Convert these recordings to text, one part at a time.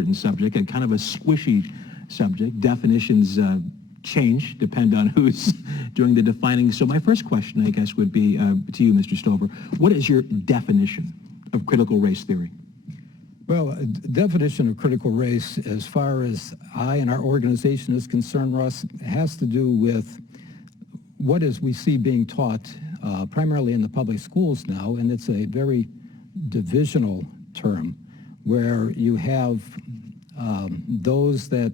important subject, and kind of a squishy subject. Definitions change, depend on who's doing the defining. So my first question, I guess, would be to you, Mr. Stover. What is your definition of critical race theory? Well, a definition of critical race, as far as I and our organization is concerned, Russ, has to do with what is we see being taught primarily in the public schools now, and it's a very divisional term where you have those that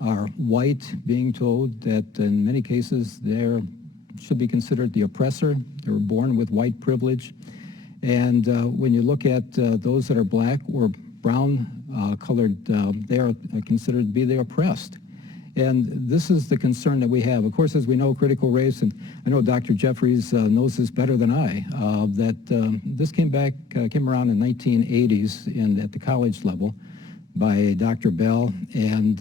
are white being told that in many cases they should be considered the oppressor. They were born with white privilege. And when you look at those that are black or brown colored, they are considered to be the oppressed. And this is the concern that we have. Of course, as we know, critical race, and I know Dr. Jeffries knows this better than I, that this came around in 1980s at the college level by Dr. Bell, and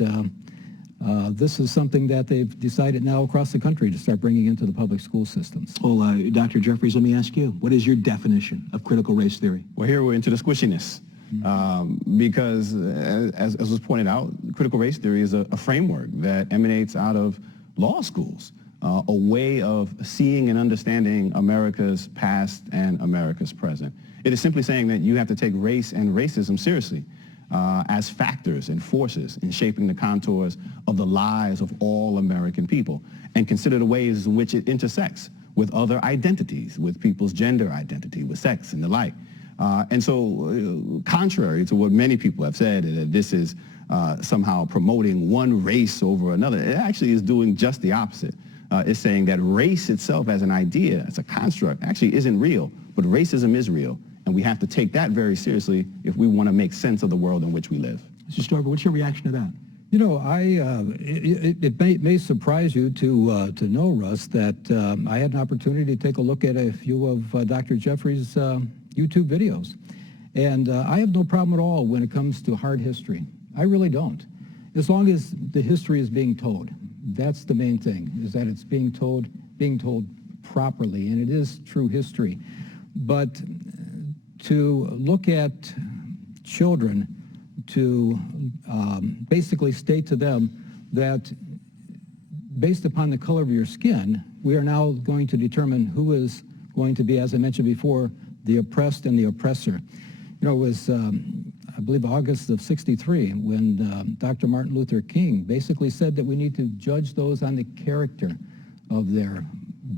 this is something that they've decided now across the country to start bringing into the public school systems. Well, Dr. Jeffries, let me ask you, what is your definition of critical race theory? Well, here we're into the squishiness. Because, as was pointed out, critical race theory is a framework that emanates out of law schools, a way of seeing and understanding America's past and America's present. It is simply saying that you have to take race and racism seriously as factors and forces in shaping the contours of the lives of all American people, and consider the ways in which it intersects with other identities, with people's gender identity, with sex and the like. And so, contrary to what many people have said, that this is somehow promoting one race over another, it actually is doing just the opposite. It's saying that race itself as an idea, as a construct, actually isn't real, but racism is real, and we have to take that very seriously if we want to make sense of the world in which we live. Mr. Stover, what's your reaction to that? You know, it may surprise you to know, Russ, that I had an opportunity to take a look at a few of Dr. Jeffries' YouTube videos. And I have no problem at all when it comes to hard history. I really don't. As long as the history is being told. That's the main thing, is that it's being told properly, and it is true history. But to look at children, to basically state to them that based upon the color of your skin, we are now going to determine who is going to be, as I mentioned before, the oppressed and the oppressor. You know, it was, I believe, August of ’63 when Dr. Martin Luther King basically said that we need to judge those on the character of their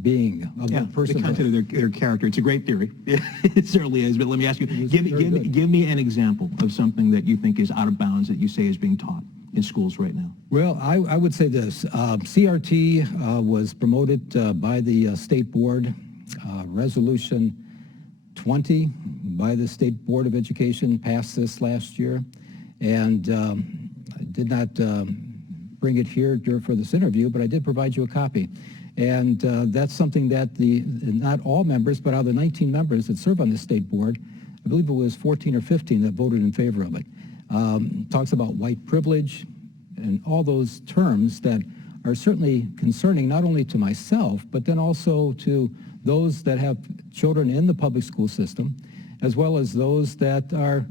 being, of their personhood. The content of their character. It's a great theory. It certainly is, but let me ask you, give me an example of something that you think is out of bounds that you say is being taught in schools right now. Well, I would say this. CRT was promoted by the State Board, Resolution 20 by the State Board of Education passed this last year, and I did not bring it here for this interview, but I did provide you a copy. And that's something that not all members, but out of the 19 members that serve on the State Board, I believe it was 14 or 15 that voted in favor of it. Talks about white privilege and all those terms that are certainly concerning not only to myself, but then also to those that have children in the public school system, as well as those that are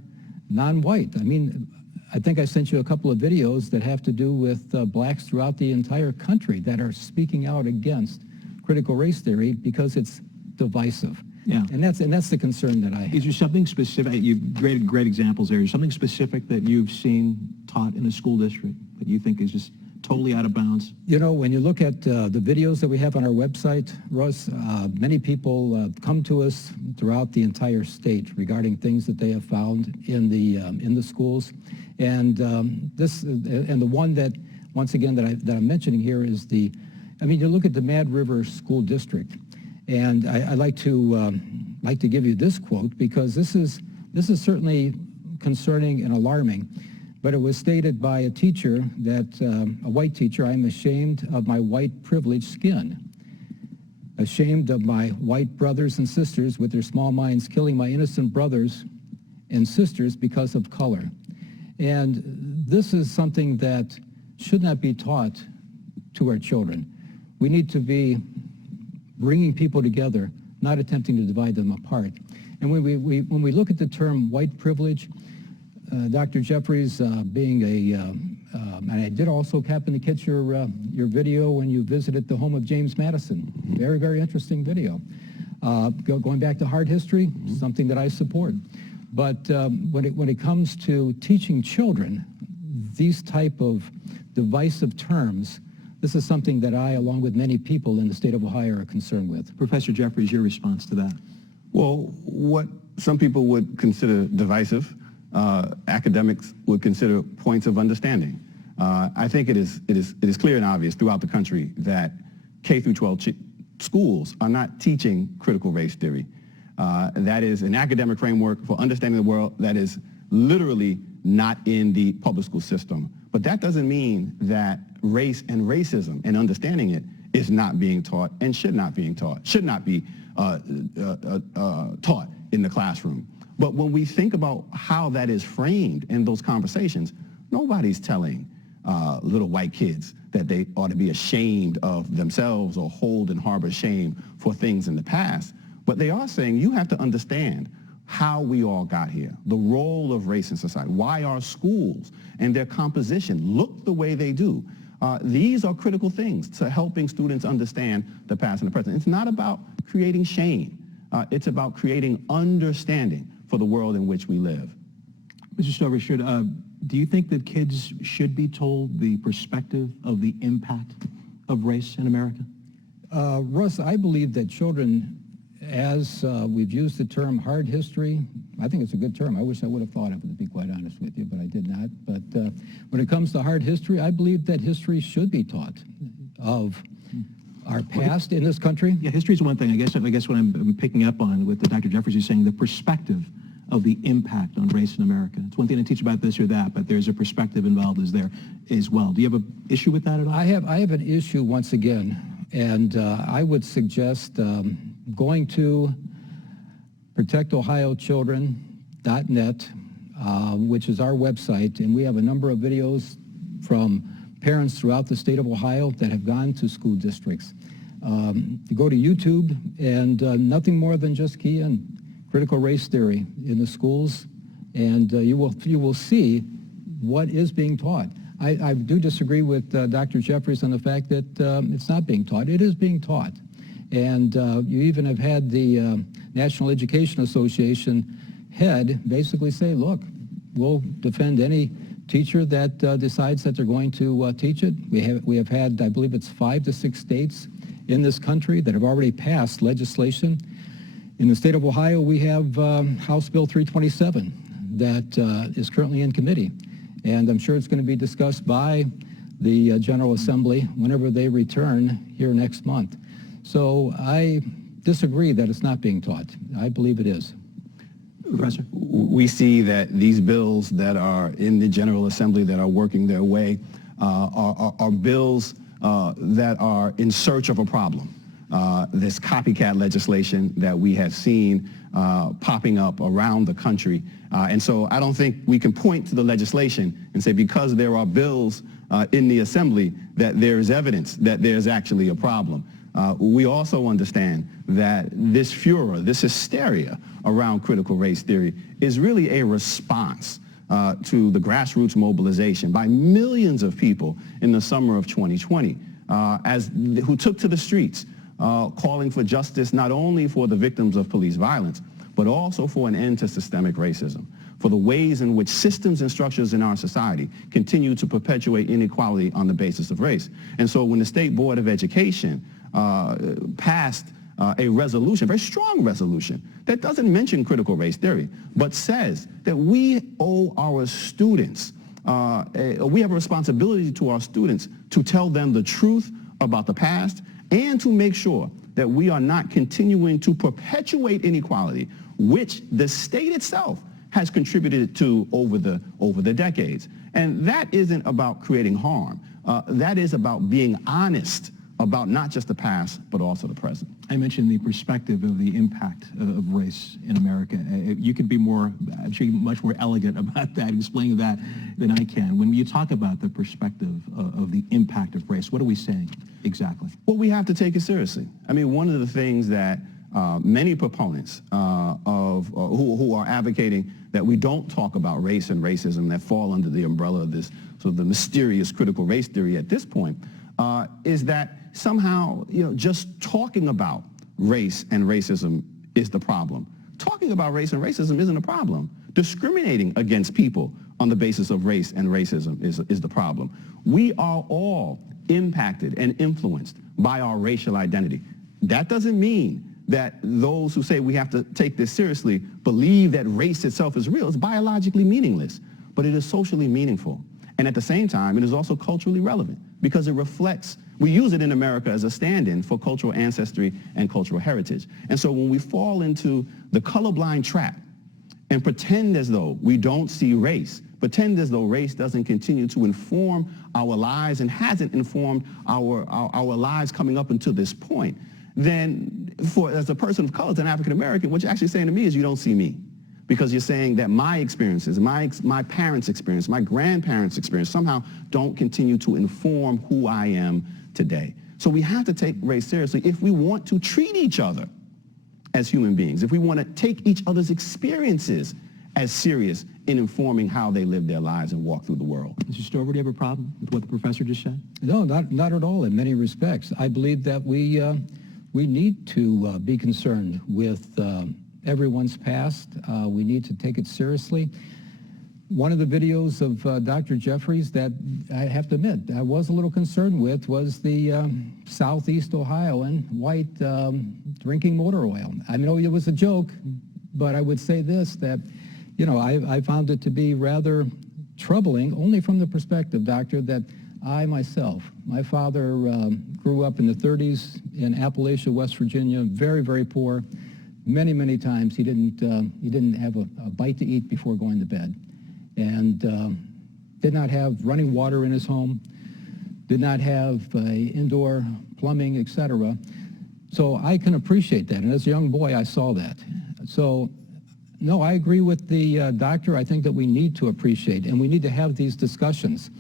non-white. I mean, I think I sent you a couple of videos that have to do with blacks throughout the entire country that are speaking out against critical race theory because it's divisive. Yeah. And that's the concern that I have. Is there something specific, you've great examples there, is something specific that you've seen taught in a school district that you think is just totally out of bounds? You know, when you look at the videos that we have on our website, Russ, many people come to us throughout the entire state regarding things that they have found in the schools, and the one that, once again, that I'm mentioning here is you look at the Mad River School District, and I like to give you this quote because this is certainly concerning and alarming. But it was stated by a teacher that, a white teacher, "I'm ashamed of my white privileged skin, ashamed of my white brothers and sisters with their small minds killing my innocent brothers and sisters because of color." And this is something that should not be taught to our children. We need to be bringing people together, not attempting to divide them apart. And when we look at the term white privilege, Dr. Jeffries, being and I did also happen to catch your video when you visited the home of James Madison. Very, very interesting video. Going back to hard history, something that I support. But when it comes to teaching children these type of divisive terms, this is something that I, along with many people in the state of Ohio, are concerned with. Professor Jeffries, your response to that? Well, what some people would consider divisive, academics would consider points of understanding. I think it is clear and obvious throughout the country that K through 12 schools are not teaching critical race theory. That is an academic framework for understanding the world that is literally not in the public school system. But that doesn't mean that race and racism and understanding it is not being taught and should not be taught in the classroom. But when we think about how that is framed in those conversations, nobody's telling little white kids that they ought to be ashamed of themselves or hold and harbor shame for things in the past. But they are saying you have to understand how we all got here, the role of race in society, why our schools and their composition look the way they do. These are critical things to helping students understand the past and the present. It's not about creating shame. It's about creating understanding for the world in which we live. Mr. Stover, do you think that kids should be told the perspective of the impact of race in America? Russ, I believe that children, as we've used the term hard history, I think it's a good term. I wish I would have thought of it, to be quite honest with you, but I did not. But when it comes to hard history, I believe that history should be taught of our past in this country. Yeah, history is one thing. I guess what I'm picking up on with Dr. Jeffries is saying the perspective of the impact on race in America. It's one thing to teach about this or that, but there's a perspective involved there as well. Do you have an issue with that at all? I have an issue once again, and I would suggest going to protectohiochildren.net, which is our website, and we have a number of videos from parents throughout the state of Ohio that have gone to school districts. You go to YouTube, and nothing more than just key in critical race theory in the schools, and you will see what is being taught. I do disagree with Dr. Jeffries on the fact that it's not being taught. It is being taught. And you even have had the National Education Association head basically say, look, we'll defend any teacher that decides that they're going to teach it. We have had, I believe it's 5 to 6 states in this country that have already passed legislation. In the state of Ohio, we have House Bill 327 that is currently in committee. And I'm sure it's going to be discussed by the General Assembly whenever they return here next month. So I disagree that it's not being taught. I believe it is. Professor? We see that these bills that are in the General Assembly that are working their way are bills that are in search of a problem. This copycat legislation that we have seen popping up around the country. And so I don't think we can point to the legislation and say because there are bills in the Assembly that there's evidence that there's actually a problem. We also understand that this furor, this hysteria around critical race theory is really a response to the grassroots mobilization by millions of people in the summer of 2020 who took to the streets calling for justice not only for the victims of police violence, but also for an end to systemic racism, for the ways in which systems and structures in our society continue to perpetuate inequality on the basis of race. And so when the State Board of Education passed a resolution, a very strong resolution, that doesn't mention critical race theory, but says that we owe our students, we have a responsibility to our students to tell them the truth about the past and to make sure that we are not continuing to perpetuate inequality, which the state itself has contributed to over the decades. And that isn't about creating harm. That is about being honest about not just the past, but also the present. I mentioned the perspective of the impact of race in America. You could be I'm sure much more elegant about that, explaining that than I can. When you talk about the perspective of the impact of race, what are we saying exactly? Well, we have to take it seriously. I mean, one of the things that many proponents who are advocating that we don't talk about race and racism that fall under the umbrella of this sort of the mysterious critical race theory at this point, is that somehow, just talking about race and racism is the problem. Talking about race and racism isn't a problem. Discriminating against people on the basis of race and racism is the problem. We are all impacted and influenced by our racial identity. That doesn't mean that those who say we have to take this seriously believe that race itself is real. It's biologically meaningless, but it is socially meaningful. And at the same time, it is also culturally relevant because it reflects, we use it in America as a stand-in for cultural ancestry and cultural heritage. And so when we fall into the colorblind trap and pretend as though we don't see race, pretend as though race doesn't continue to inform our lives and hasn't informed our lives coming up until this point, then as a person of color, as an African American, what you're actually saying to me is you don't see me. Because you're saying that my experiences, my parents' experience, my grandparents' experience somehow don't continue to inform who I am today. So we have to take race seriously if we want to treat each other as human beings, if we want to take each other's experiences as serious in informing how they live their lives and walk through the world. Mr. Stover, do you have a problem with what the professor just said? No, not at all in many respects. I believe that we need to be concerned with everyone's past. We need to take it seriously. One of the videos of Dr. Jeffries that I have to admit I was a little concerned with was the Southeast Ohioan white drinking motor oil. I know it was a joke, but I would say this, that, I found it to be rather troubling, only from the perspective, Doctor, that I myself, my father grew up in the 30s in Appalachia, West Virginia, very, very poor. Many, many times he didn't have a bite to eat before going to bed, and did not have running water in his home, did not have indoor plumbing, etc. So I can appreciate that, and as a young boy I saw that. So no, I agree with the doctor. I think that we need to appreciate, and we need to have these discussions.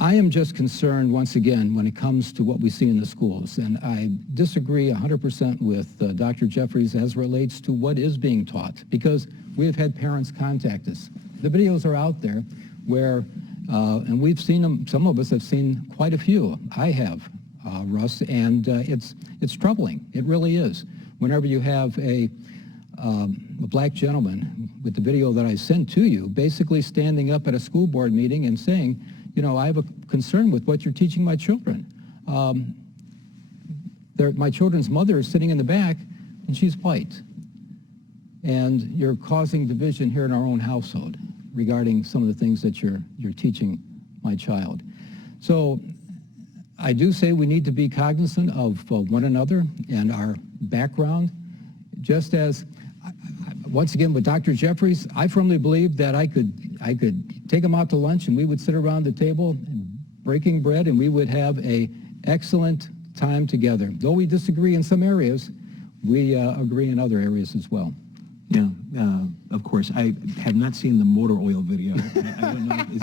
I am just concerned, once again, when it comes to what we see in the schools, and I disagree 100% with Dr. Jeffries as relates to what is being taught, because we have had parents contact us. The videos are out there where, and we've seen them, some of us have seen quite a few. I have, Russ, and it's troubling. It really is. Whenever you have a black gentleman with the video that I sent to you, basically standing up at a school board meeting and saying, I have a concern with what you're teaching my children. My children's mother is sitting in the back, and she's white. And you're causing division here in our own household regarding some of the things that you're teaching my child. So I do say we need to be cognizant of one another and our background, just as, once again, with Dr. Jeffries, I firmly believe that I could take him out to lunch and we would sit around the table breaking bread and we would have an excellent time together. Though we disagree in some areas, we agree in other areas as well. Yeah, of course. I have not seen the motor oil video. I don't know. Is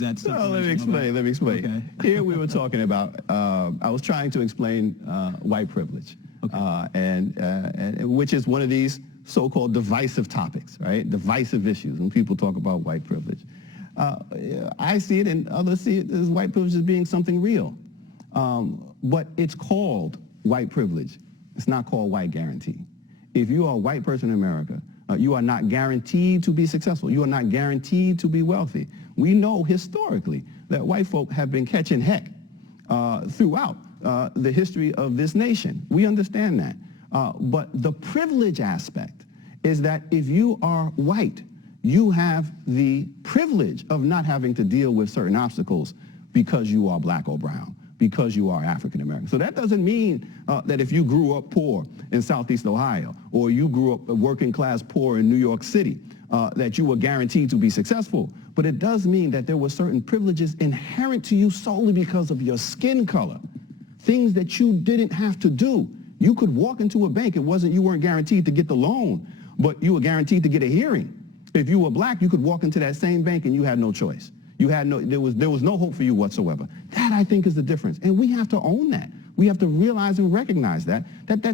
that something? No, let me explain. Okay. Here we were talking about, I was trying to explain white privilege, okay. and which is one of these so-called divisive topics, right? Divisive issues when people talk about white privilege. I see it and others see it as white privilege as being something real. But it's called white privilege. It's not called white guarantee. If you are a white person in America, you are not guaranteed to be successful. You are not guaranteed to be wealthy. We know historically that white folk have been catching heck throughout the history of this nation. We understand that. But the privilege aspect is that if you are white, you have the privilege of not having to deal with certain obstacles because you are black or brown, because you are African American. So that doesn't mean that if you grew up poor in Southeast Ohio or you grew up working class poor in New York City, that you were guaranteed to be successful. But it does mean that there were certain privileges inherent to you solely because of your skin color, things that you didn't have to do. You could walk into a bank. You weren't guaranteed to get the loan, but you were guaranteed to get a hearing. If you were black, you could walk into that same bank and you had no choice. There was no hope for you whatsoever. That, I think, is the difference. And we have to own that. We have to realize and recognize that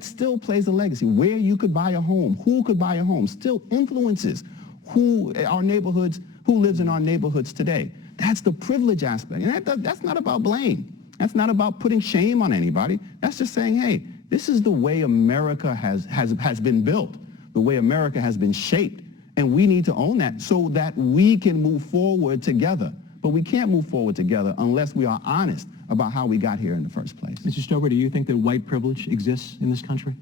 still plays a legacy. Where you could buy a home, who could buy a home, still influences who lives in our neighborhoods today. That's the privilege aspect. And that's not about blame. That's not about putting shame on anybody. That's just saying, hey, this is the way America has been built, the way America has been shaped. And we need to own that so that we can move forward together. But we can't move forward together unless we are honest about how we got here in the first place. Mr. Stover, do you think that white privilege exists in this country?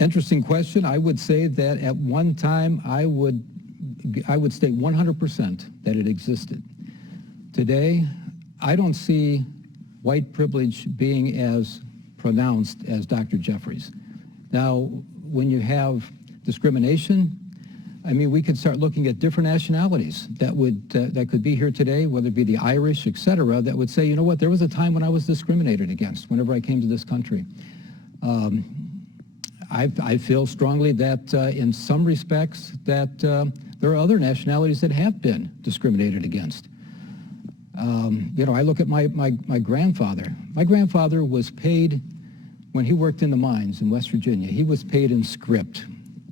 Interesting question. I would say that at one time I would state 100% that it existed. Today, I don't see white privilege being as pronounced as Dr. Jeffries. Now, when you have discrimination, I mean, we could start looking at different nationalities that could be here today, whether it be the Irish, et cetera, that would say, you know what, there was a time when I was discriminated against whenever I came to this country. I feel strongly that in some respects that there are other nationalities that have been discriminated against. You know, I look at my grandfather. My grandfather was paid, when he worked in the mines in West Virginia, he was paid in script.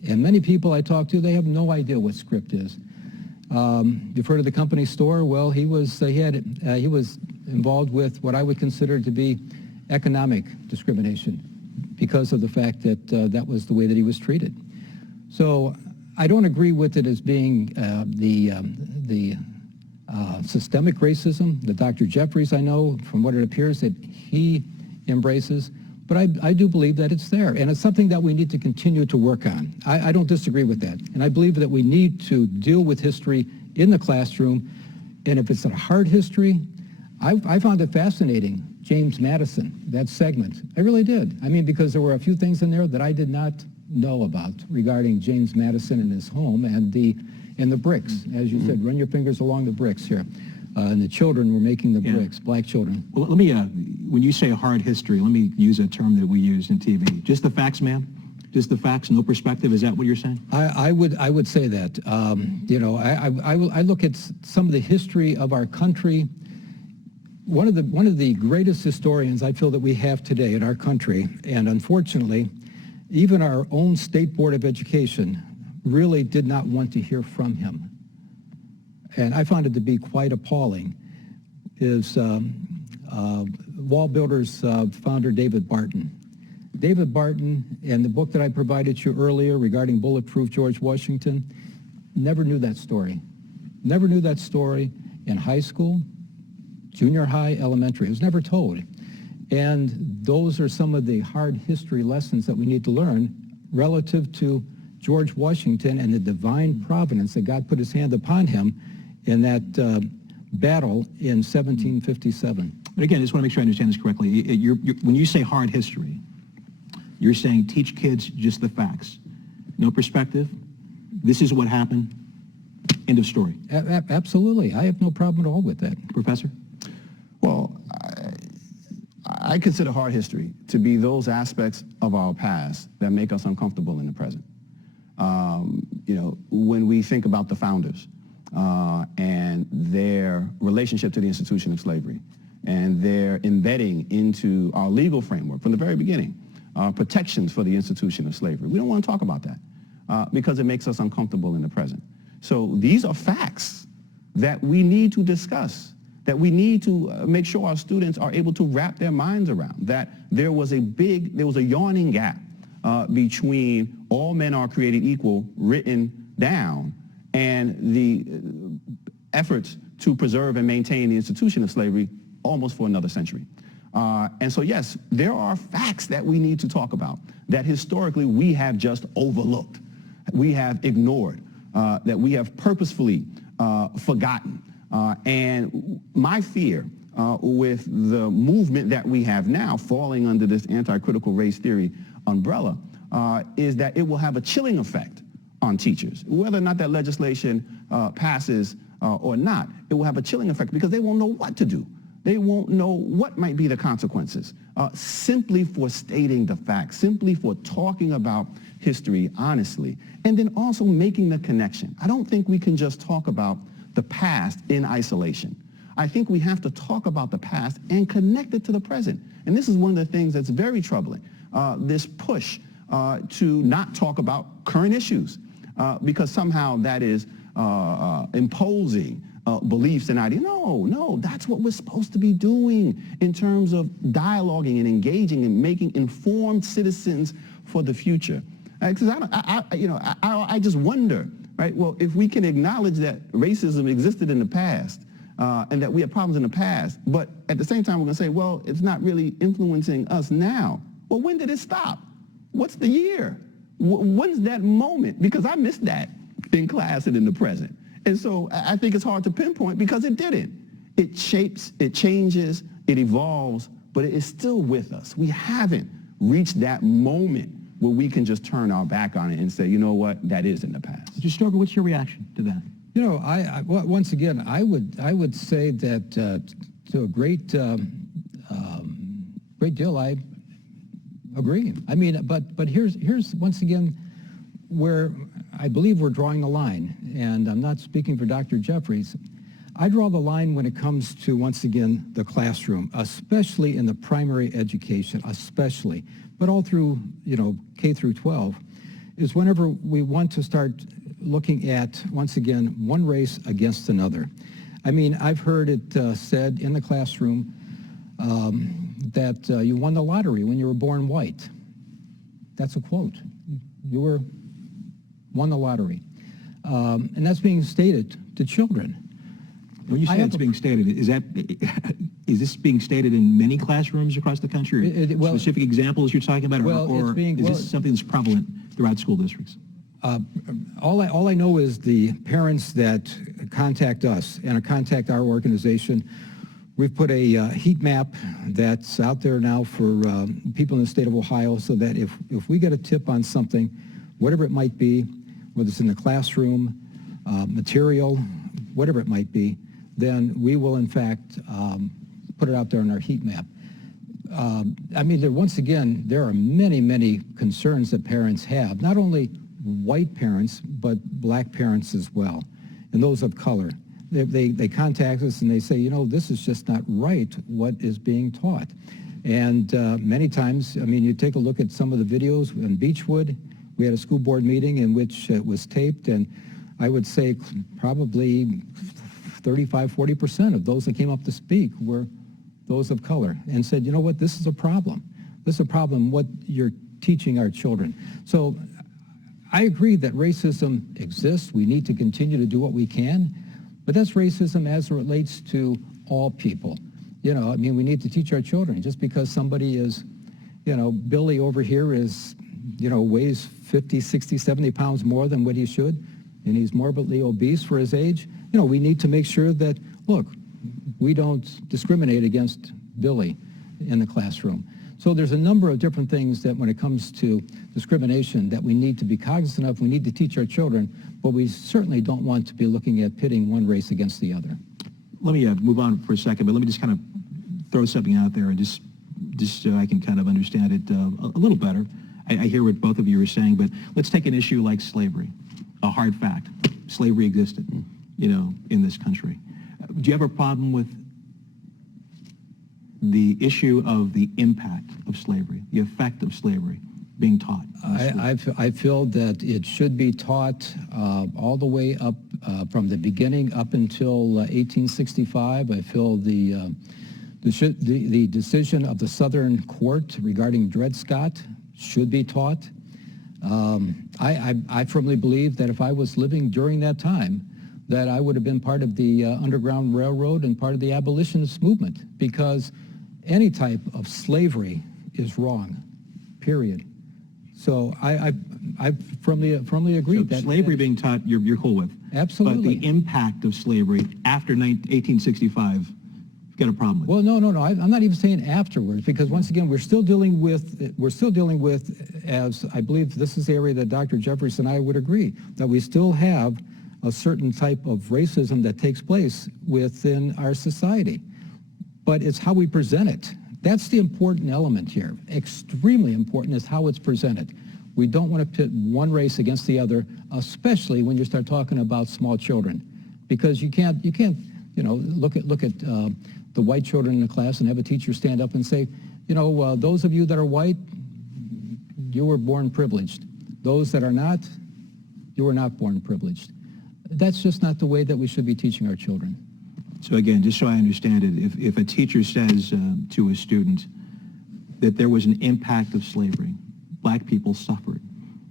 And many people I talk to, they have no idea what script is. You've heard of the company store? Well, he was involved with what I would consider to be economic discrimination because of the fact that that was the way that he was treated. So I don't agree with it as being the systemic racism that Dr. Jeffries, I know, from what it appears that he embraces. But I do believe that it's there, and it's something that we need to continue to work on. I don't disagree with that, and I believe that we need to deal with history in the classroom, and if it's a hard history, I found it fascinating, James Madison, that segment. I really did. I mean, because there were a few things in there that I did not know about regarding James Madison and his home and the bricks. As you said, run your fingers along the bricks here. And the children were making the bricks, black children. Well, let me, when you say hard history, let me use a term that we use in TV. Just the facts, ma'am? Just the facts, no perspective? Is that what you're saying? I would say that. You know, I look at some of the history of our country. One of the greatest historians I feel that we have today in our country, and unfortunately, even our own State Board of Education really did not want to hear from him. And I found it to be quite appalling, is Wall Builders founder David Barton. David Barton, and the book that I provided you earlier regarding Bulletproof George Washington, never knew that story. Never knew that story in high school, junior high, elementary. It was never told. And those are some of the hard history lessons that we need to learn relative to George Washington and the divine providence that God put his hand upon him in that battle in 1757. But again, I just want to make sure I understand this correctly. When you say hard history, you're saying teach kids just the facts. No perspective. This is what happened. End of story. Absolutely. I have no problem at all with that. Professor? Well, I consider hard history to be those aspects of our past that make us uncomfortable in the present. You know, when we think about the founders, and their relationship to the institution of slavery and their embedding into our legal framework from the very beginning, protections for the institution of slavery. We don't want to talk about that because it makes us uncomfortable in the present. So these are facts that we need to discuss, that we need to make sure our students are able to wrap their minds around, that there was a yawning gap between all men are created equal written down and the efforts to preserve and maintain the institution of slavery almost for another century. And so, yes, there are facts that we need to talk about that historically we have just overlooked, we have ignored, that we have purposefully forgotten. And my fear with the movement that we have now falling under this anti-critical race theory umbrella is that it will have a chilling effect on teachers. Whether or not that legislation passes or not, it will have a chilling effect because they won't know what to do. They won't know what might be the consequences simply for stating the facts, simply for talking about history honestly, and then also making the connection. I don't think we can just talk about the past in isolation. I think we have to talk about the past and connect it to the present. And this is one of the things that's very troubling, this push to not talk about current issues because somehow that is imposing beliefs and ideas. No, that's what we're supposed to be doing in terms of dialoguing and engaging and making informed citizens for the future. Because I just wonder, right? Well, if we can acknowledge that racism existed in the past and that we had problems in the past, but at the same time we're going to say, well, it's not really influencing us now. Well, when did it stop? What's the year? When's that moment? Because I missed that in class and in the present. And so I think it's hard to pinpoint because it didn't. It shapes, it changes, it evolves, but it is still with us. We haven't reached that moment where we can just turn our back on it and say, you know what, that is in the past. Mr. Stover, what's your reaction to that? You know, once again, I would say that to a great deal, I agree. I mean, but here's once again where I believe we're drawing a line, and I'm not speaking for Dr. Jeffries. I draw the line when it comes to, once again, the classroom, especially in the primary education, especially, but all through, K through 12, is whenever we want to start looking at, once again, one race against another. I mean, I've heard it said in the classroom that you won the lottery when you were born white. That's a quote. You won the lottery. And that's being stated to children. When you say it's being stated, is this being stated in many classrooms across the country? Or specific examples you're talking about, or is this something that's prevalent throughout school districts? All I know is the parents that contact us and contact our organization. We've put a heat map that's out there now for people in the state of Ohio, so that if we get a tip on something, whatever it might be, whether it's in the classroom, material, whatever it might be, then we will in fact put it out there on our heat map. I mean, once again, there are many, many concerns that parents have, not only white parents, but black parents as well, and those of color. They contact us and they say, this is just not right, what is being taught. And many times, I mean, you take a look at some of the videos in Beechwood. We had a school board meeting in which it was taped, and I would say probably 35-40% of those that came up to speak were those of color, and said, you know what, this is a problem. This is a problem, what you're teaching our children. So I agree that racism exists. We need to continue to do what we can, but that's racism as it relates to all people. I mean, we need to teach our children. Just because somebody is, Billy over here is, weighs 50, 60, 70 pounds more than what he should, and he's morbidly obese for his age, we need to make sure that, look, we don't discriminate against Billy in the classroom. So there's a number of different things that when it comes to discrimination that we need to be cognizant of, we need to teach our children, but we certainly don't want to be looking at pitting one race against the other. Let me move on for a second, but let me just kind of throw something out there and just so I can kind of understand it a little better. I hear what both of you are saying, but let's take an issue like slavery, a hard fact. Slavery existed, in this country. Do you have a problem with the issue of the impact of slavery, the effect of slavery being taught? I feel that it should be taught all the way up from the beginning up until 1865. I feel the decision of the Southern Court regarding Dred Scott should be taught. I firmly believe that if I was living during that time, that I would have been part of the Underground Railroad and part of the abolitionist movement, because any type of slavery is wrong, period. So I firmly agree that slavery being taught, you're cool with. Absolutely. But the impact of slavery after 1865, you've got a problem with. Well, no. I'm not even saying afterwards, because once again, we're still dealing with, as I believe this is the area that Dr. Jeffries and I would agree, that we still have a certain type of racism that takes place within our society. But it's how we present it. That's the important element here. Extremely important is how it's presented. We don't want to pit one race against the other, especially when you start talking about small children, because you can't look at the white children in the class and have a teacher stand up and say, those of you that are white, you were born privileged. Those that are not, you were not born privileged. That's just not the way that we should be teaching our children. So again, just so I understand it, if a teacher says to a student that there was an impact of slavery, black people suffered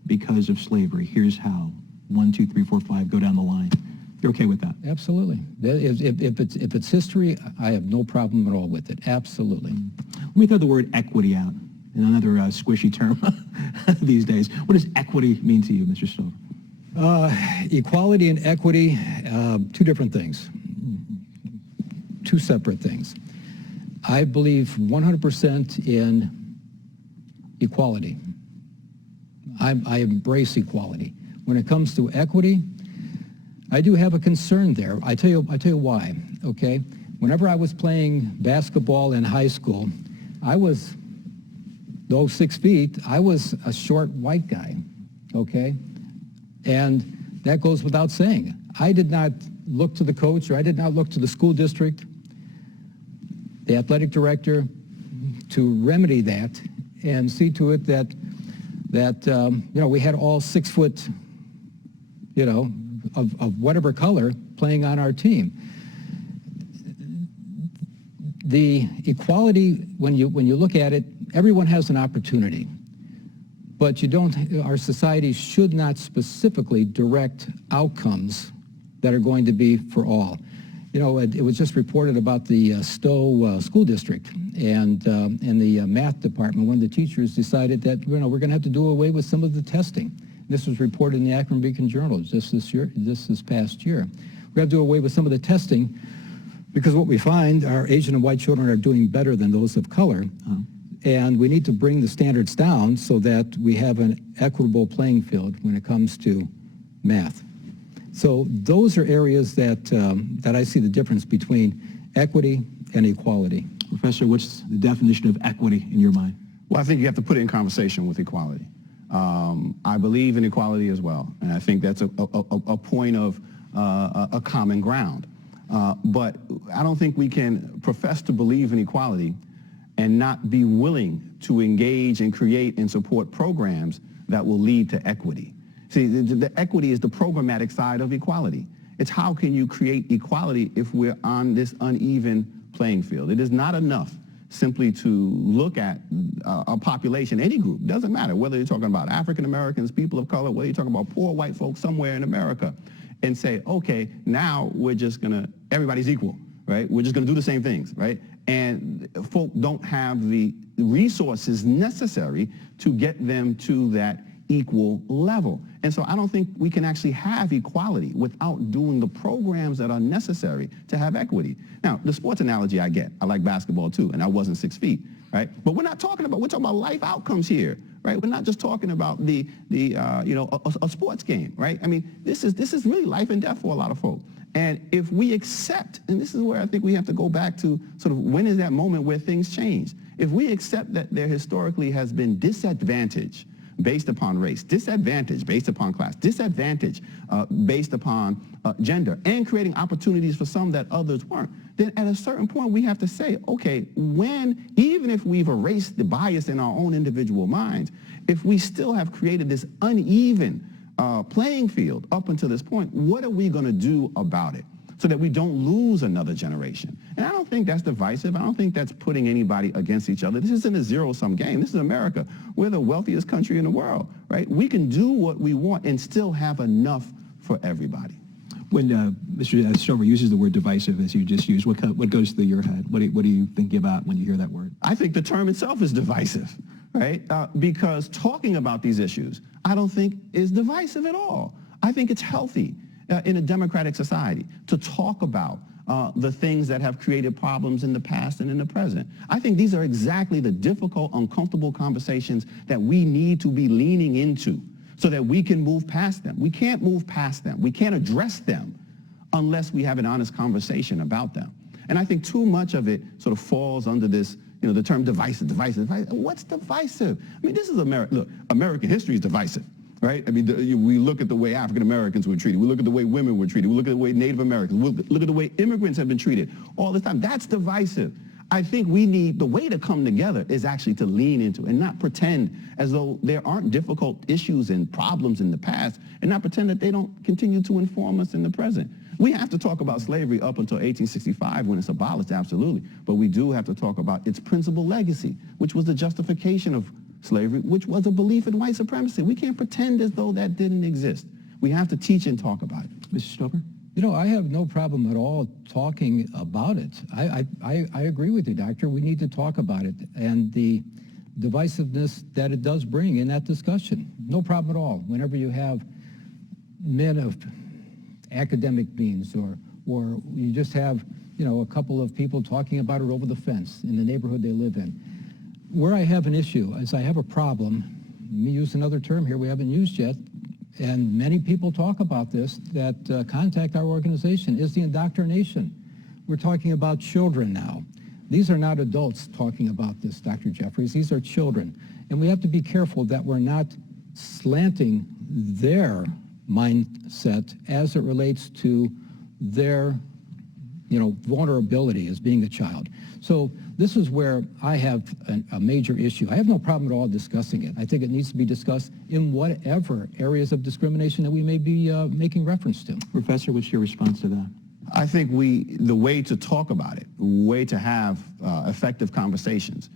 because of slavery, here's how, 1, 2, 3, 4, 5, go down the line, you're okay with that? Absolutely. If it's history, I have no problem at all with it. Absolutely. Let me throw the word equity out, and another squishy term these days. What does equity mean to you, Mr. Stover? Equality and equity, two different things, two separate things. I believe 100% in equality. I embrace equality. When it comes to equity, I do have a concern there. I tell you why, okay? Whenever I was playing basketball in high school, I was, though 6 feet, I was a short white guy, okay? And that goes without saying. I did not look to the coach, or I did not look to the school district, the athletic director, to remedy that and see to it that we had all 6 foot, of whatever color playing on our team. The equality, when you look at it, everyone has an opportunity. But our society should not specifically direct outcomes that are going to be for all. It was just reported about the Stowe school district, and in the math department, one of the teachers decided that we're going to have to do away with some of the testing. This was reported in the Akron Beacon Journal just this past year. We have to do away with some of the testing because what we find, our Asian and white children are doing better than those of color. And we need to bring the standards down so that we have an equitable playing field when it comes to math. So those are areas that I see the difference between equity and equality. Professor, what's the definition of equity in your mind? Well, I think you have to put it in conversation with equality. I believe in equality as well, and I think that's a point of a common ground. But I don't think we can profess to believe in equality and not be willing to engage and create and support programs that will lead to equity. See, the equity is the programmatic side of equality. It's how can you create equality if we're on this uneven playing field. It is not enough simply to look at a population, any group, doesn't matter, whether you're talking about African Americans, people of color, whether you're talking about poor white folks somewhere in America, and say, okay, now we're just everybody's equal, right? We're just gonna do the same things, right? And folk don't have the resources necessary to get them to that equal level. And so I don't think we can actually have equality without doing the programs that are necessary to have equity. Now, the sports analogy I get, I like basketball too, and I wasn't 6 feet, right? But we're talking about life outcomes here, right? We're not just talking about a sports game, right? I mean, this is really life and death for a lot of folk. And if we accept, and this is where I think we have to go back to sort of when is that moment where things change? If we accept that there historically has been disadvantage based upon race, disadvantage based upon class, disadvantage based upon gender, and creating opportunities for some that others weren't, then at a certain point we have to say, okay, even if we've erased the bias in our own individual minds, if we still have created this uneven playing field up until this point, what are we going to do about it so that we don't lose another generation? And I don't think that's divisive. I don't think that's putting anybody against each other. This isn't a zero-sum game. This is America. We're the wealthiest country in the world, right? We can do what we want and still have enough for everybody. When Mr. Stover uses the word divisive, as you just used, what goes through your head? What are you thinking about when you hear that word? I think the term itself is divisive, right? Because talking about these issues, I don't think is divisive at all. I think it's healthy in a democratic society to talk about the things that have created problems in the past and in the present. I think these are exactly the difficult, uncomfortable conversations that we need to be leaning into so that we can move past them. We can't move past them. We can't address them unless we have an honest conversation about them. And I think too much of it sort of falls under this, the term divisive. What's divisive? I mean, this is America. Look, American history is divisive, right? I mean, we look at the way African Americans were treated. We look at the way women were treated. We look at the way Native Americans. We look at the way immigrants have been treated all the time. That's divisive. I think the way to come together is actually to lean into and not pretend as though there aren't difficult issues and problems in the past, and not pretend that they don't continue to inform us in the present. We have to talk about slavery up until 1865 when it's abolished, absolutely. But we do have to talk about its principal legacy, which was the justification of slavery, which was a belief in white supremacy. We can't pretend as though that didn't exist. We have to teach and talk about it. Mr. Stover? You know, I have no problem at all talking about it. I agree with you, Doctor. We need to talk about it and the divisiveness that it does bring in that discussion. No problem at all. Whenever you have men of academic means or you just have, you know, a couple of people talking about it over the fence in the neighborhood they live in. Where I have an issue is I have a problem, let me use another term here we haven't used yet, and many people talk about this that contact our organization, is the indoctrination. We're talking about children now. These are not adults talking about this, Dr. Jeffries. These are children. And we have to be careful that we're not slanting their mindset as it relates to their, you know, vulnerability as being a child. So this is where I have a major issue. I have no problem at all discussing it. I think it needs to be discussed in whatever areas of discrimination that we may be making reference to. Professor, what's your response to that? I think the way to talk about it, way to have effective conversations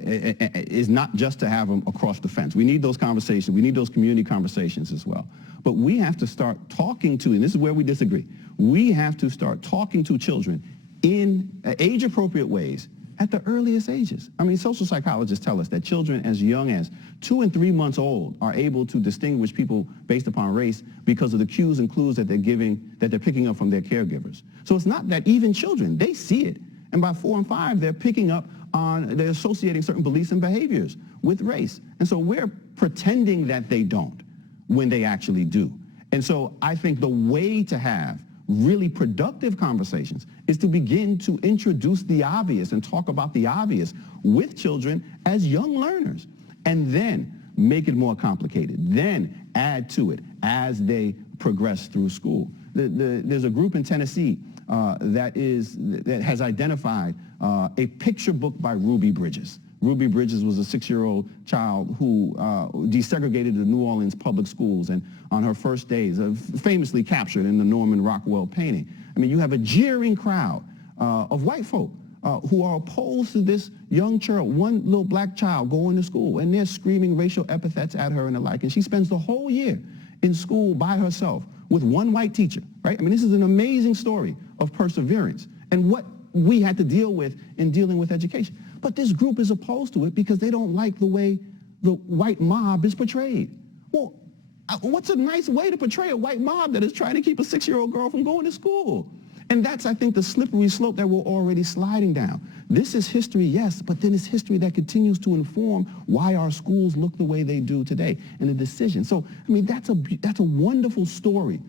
is not just to have them across the fence. We need those conversations. We need those community conversations as well. But we have to start talking to, and this is where we disagree, we have to start talking to children in age-appropriate ways at the earliest ages. I mean, social psychologists tell us that children as young as 2 and 3 months old are able to distinguish people based upon race because of the cues and clues that they're picking up from their caregivers. So it's not that even children, they see it. And by 4 and 5, they're picking up they're associating certain beliefs and behaviors with race. And so we're pretending that they don't when they actually do. And so I think the way to have really productive conversations is to begin to introduce the obvious and talk about the obvious with children as young learners, and then make it more complicated, then add to it as they progress through school. There's a group in Tennessee that has identified a picture book by Ruby Bridges. Ruby Bridges was a 6-year-old child who desegregated the New Orleans public schools, and on her first days, famously captured in the Norman Rockwell painting. I mean, you have a jeering crowd of white folk who are opposed to this young child, one little black child going to school, and they're screaming racial epithets at her and the like, and she spends the whole year in school by herself with one white teacher, right? I mean, this is an amazing story of perseverance and what we had to deal with in dealing with education. But this group is opposed to it because they don't like the way the white mob is portrayed. Well, what's a nice way to portray a white mob that is trying to keep a 6-year-old girl from going to school? And that's, I think, the slippery slope that we're already sliding down. This is history, yes, but then it's history that continues to inform why our schools look the way they do today and the decision. So, I mean, that's a wonderful story.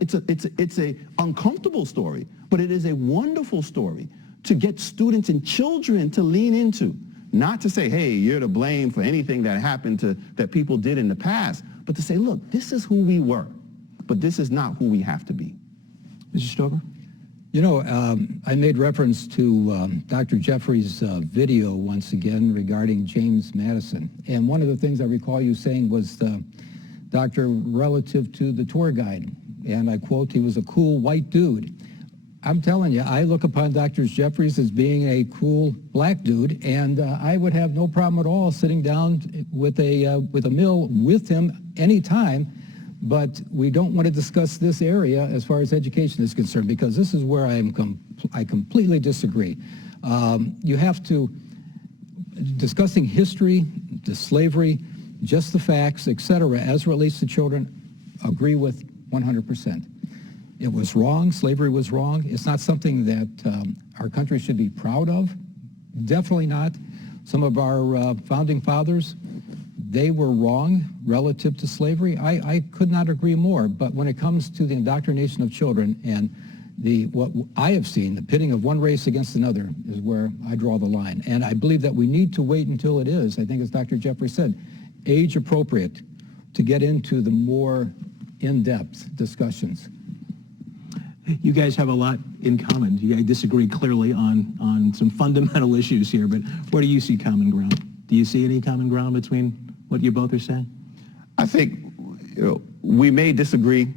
It's a uncomfortable story, but it is a wonderful story to get students and children to lean into. Not to say, hey, you're to blame for anything that happened that people did in the past, but to say, look, this is who we were, but this is not who we have to be. Mr. Stover? You know, I made reference to Dr. Jeffries' video once again regarding James Madison. And one of the things I recall you saying was, Doctor, relative to the tour guide, and I quote, he was a cool white dude. I'm telling you, I look upon Dr. Jeffries as being a cool black dude, and I would have no problem at all sitting down with a meal with him anytime. But we don't want to discuss this area as far as education is concerned, because this is where I completely disagree. You have to, discussing history, the slavery, just the facts, et cetera, as relates to children, agree with 100%. It was wrong. Slavery was wrong. It's not something that our country should be proud of. Definitely not. Some of our founding fathers, they were wrong relative to slavery. I could not agree more. But when it comes to the indoctrination of children and what I have seen, the pitting of one race against another, is where I draw the line. And I believe that we need to wait until it is, I think as Dr. Jeffries said, age appropriate to get into the more in-depth discussions. You guys have a lot in common. You guys disagree clearly on some fundamental issues here, but where do you see common ground? Do you see any common ground between what you both are saying? I think we may disagree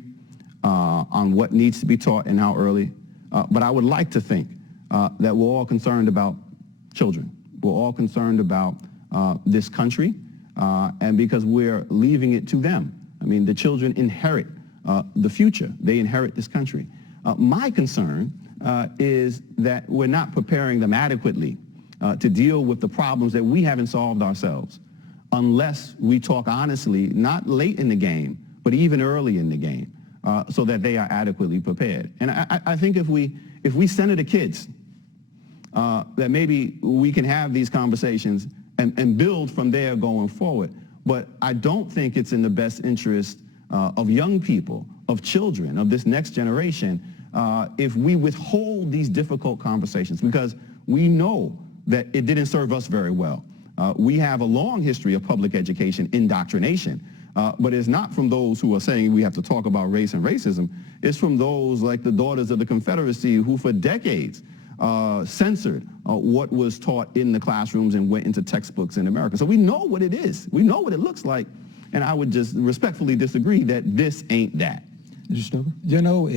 on what needs to be taught and how early, but I would like to think that we're all concerned about children. We're all concerned about this country, and because we're leaving it to them. I mean, the children inherit the future. They inherit this country. My concern is that we're not preparing them adequately to deal with the problems that we haven't solved ourselves unless we talk honestly, not late in the game, but even early in the game, so that they are adequately prepared. And I think if we center the kids, that maybe we can have these conversations and build from there going forward. But I don't think it's in the best interest of young people, of children, of this next generation, if we withhold these difficult conversations, because we know that it didn't serve us very well. We have a long history of public education indoctrination, but it's not from those who are saying we have to talk about race and racism. It's from those like the Daughters of the Confederacy who for decades censored what was taught in the classrooms and went into textbooks in America. So we know what it is. We know what it looks like. And I would just respectfully disagree that this ain't that. Mr. Stover? You know,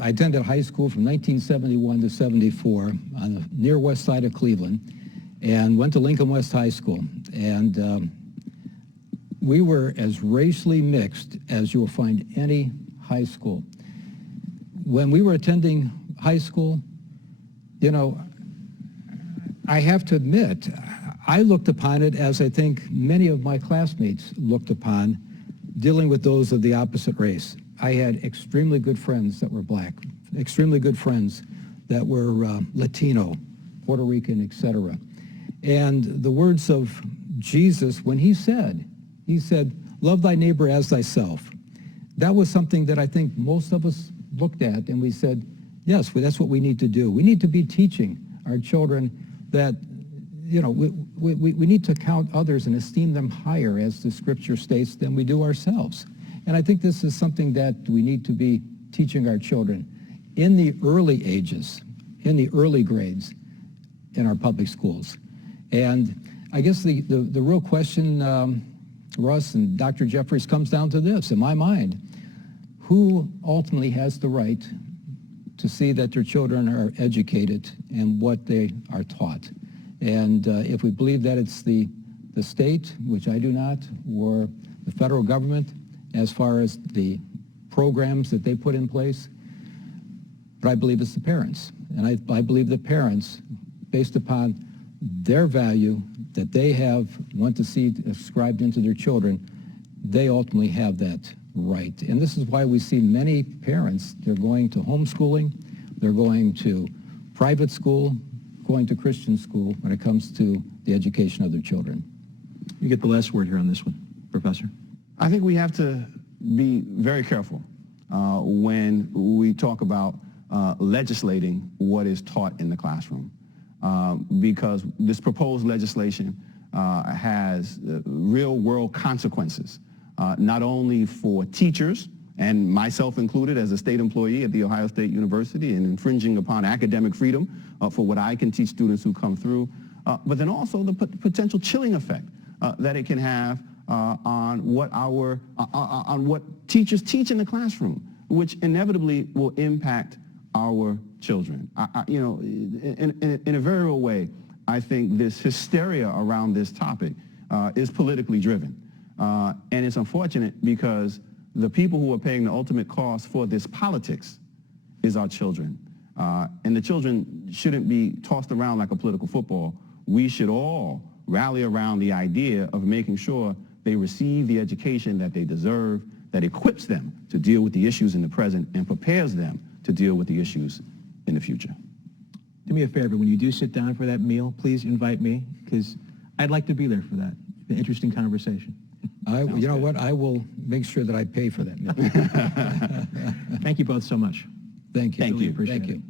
I attended high school from 1971 to 74 on the near west side of Cleveland, and went to Lincoln West High School. And we were as racially mixed as you will find any high school. When we were attending high school, you know, I have to admit, I looked upon it as I think many of my classmates looked upon dealing with those of the opposite race. I had extremely good friends that were black, extremely good friends that were Latino, Puerto Rican, etc. And the words of Jesus, when he said, love thy neighbor as thyself. That was something that I think most of us looked at and we said, yes, that's what we need to do. We need to be teaching our children that, you know, we need to count others and esteem them higher, as the scripture states, than we do ourselves. And I think this is something that we need to be teaching our children in the early ages, in the early grades in our public schools. And I guess the real question, Russ and Dr. Jeffries, comes down to this, in my mind. Who ultimately has the right to see that their children are educated in what they are taught? And if we believe that it's the state, which I do not, or the federal government, as far as the programs that they put in place, but I believe it's the parents. And I believe the parents, based upon their value that they want to see ascribed into their children, they ultimately have that right. And this is why we see many parents, they're going to homeschooling, they're going to private school, going to Christian school when it comes to the education of their children. You get the last word here on this one, Professor. I think we have to be very careful when we talk about legislating what is taught in the classroom, because this proposed legislation has real-world consequences, not only for teachers, and myself included as a state employee at The Ohio State University, and infringing upon academic freedom for what I can teach students who come through, but then also the potential chilling effect that it can have on what teachers teach in the classroom, which inevitably will impact our children. You know, in a very real way, I think this hysteria around this topic is politically driven, and it's unfortunate because the people who are paying the ultimate cost for this politics is our children, and the children shouldn't be tossed around like a political football. We should all rally around the idea of making sure they receive the education that they deserve, that equips them to deal with the issues in the present and prepares them to deal with the issues in the future. Do me a favor, when you do sit down for that meal, please invite me, because I'd like to be there for that. An interesting conversation. You know what? I will make sure that I pay for that meal. Thank you both so much. Thank you. Thank you. Appreciate Thank it. you.